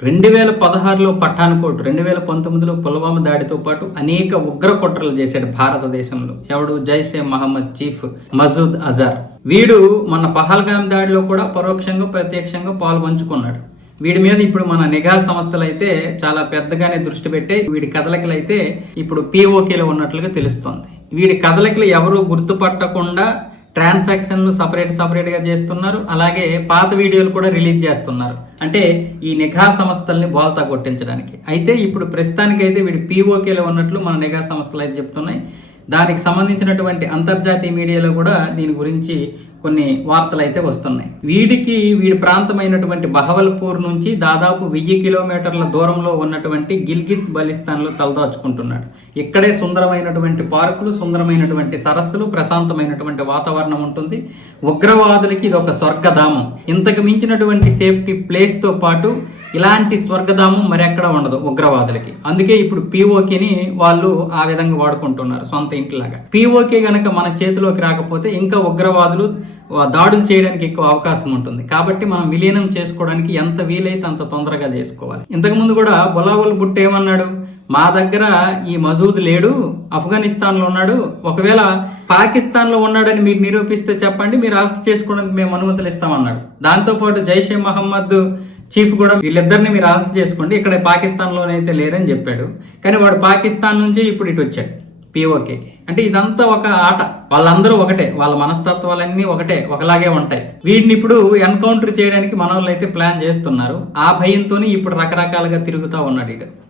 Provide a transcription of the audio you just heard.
రెండు వేల పదహారులో పఠాన్కోట్ రెండు వేల పంతొమ్మిదిలో పుల్వామా దాడితో పాటు అనేక ఉగ్ర కుట్రలు చేశాడు భారతదేశంలో. ఎవడు? జైసే మహమ్మద్ చీఫ్ మజూద్ అజార్. వీడు మన పహల్గామ్ దాడిలో కూడా పరోక్షంగా ప్రత్యక్షంగా పాల్పంచుకున్నాడు. వీడి మీద ఇప్పుడు మన నిఘా సంస్థలు అయితే చాలా పెద్దగానే దృష్టి పెట్టి వీడి కదలికలు అయితే ఇప్పుడు పీఓకేలో ఉన్నట్లుగా తెలుస్తోంది. వీడి కదలికలు ఎవరు గుర్తుపట్టకుండా ట్రాన్సాక్షన్లు సపరేట్ సపరేట్గా చేస్తున్నారు. అలాగే పాత వీడియోలు కూడా రిలీజ్ చేస్తున్నారు. అంటే ఈ నిఘా సంస్థల్ని బోల్తా కొట్టించడానికి. అయితే ఇప్పుడు ప్రస్తుతానికైతే వీడి పీఓకేలో ఉన్నట్లు మన నిఘా సంస్థలు అయితే చెప్తున్నాయి. దానికి సంబంధించినటువంటి అంతర్జాతీయ మీడియాలో కూడా దీని గురించి కొన్ని వార్తలు అయితే వస్తున్నాయి. వీడికి వీడి ప్రాంతమైనటువంటి బహవల్పూర్ నుంచి దాదాపు వెయ్యి కిలోమీటర్ల దూరంలో ఉన్నటువంటి గిల్గిత్ బలిస్తాన్లో తలదాచుకుంటున్నాడు. ఇక్కడే సుందరమైనటువంటి పార్కులు సుందరమైనటువంటి సరస్సులు ప్రశాంతమైనటువంటి వాతావరణం ఉంటుంది. ఉగ్రవాదులకి ఇది ఒక స్వర్గధామం. ఇంతకు మించినటువంటి సేఫ్టీ ప్లేస్తో పాటు ఇలాంటి స్వర్గధామం మరి ఎక్కడ ఉండదు ఉగ్రవాదులకి. అందుకే ఇప్పుడు పీఓకేని వాళ్ళు ఆ విధంగా వాడుకుంటున్నారు సొంత ఇంటిలాగా. పీఓకే గనక మన చేతిలోకి రాకపోతే ఇంకా ఉగ్రవాదులు దాడులు చేయడానికి ఎక్కువ అవకాశం ఉంటుంది. కాబట్టి మనం విలీనం చేసుకోవడానికి ఎంత వీలైతే అంత తొందరగా చేసుకోవాలి. ఇంతకుముందు కూడా బొలావుల్ బుట్ ఏమన్నాడు? మా దగ్గర ఈ మజూద్ లేడు ఆఫ్ఘనిస్తాన్లో ఉన్నాడు. ఒకవేళ పాకిస్తాన్లో ఉన్నాడని మీరు నిరూపిస్తే చెప్పండి మీరు అరెస్ట్ చేసుకోవడానికి మేము అనుమతులు ఇస్తామన్నాడు. దాంతోపాటు జైషే మహమ్మద్ చీఫ్ కూడా వీళ్ళిద్దరిని మీరు అరెస్ట్ చేసుకోండి ఇక్కడ పాకిస్తాన్లోనైతే లేరని చెప్పాడు. కానీ వాడు పాకిస్తాన్ నుంచి ఇప్పుడు ఇటు వచ్చాడు. పిఓకే అంటే ఇదంతా ఒక ఆట. వాళ్ళందరూ ఒకటే. వాళ్ళ మనస్తత్వాలన్నీ ఒకటే. ఒకలాగే ఉంటాయి. వీడిని ఇప్పుడు ఎన్కౌంటర్ చేయడానికి మనోళ్ళు అయితే ప్లాన్ చేస్తున్నారు. ఆ భయంతోనే ఇప్పుడు రకరకాలుగా తిరుగుతూ ఉన్నాడు ఇటు.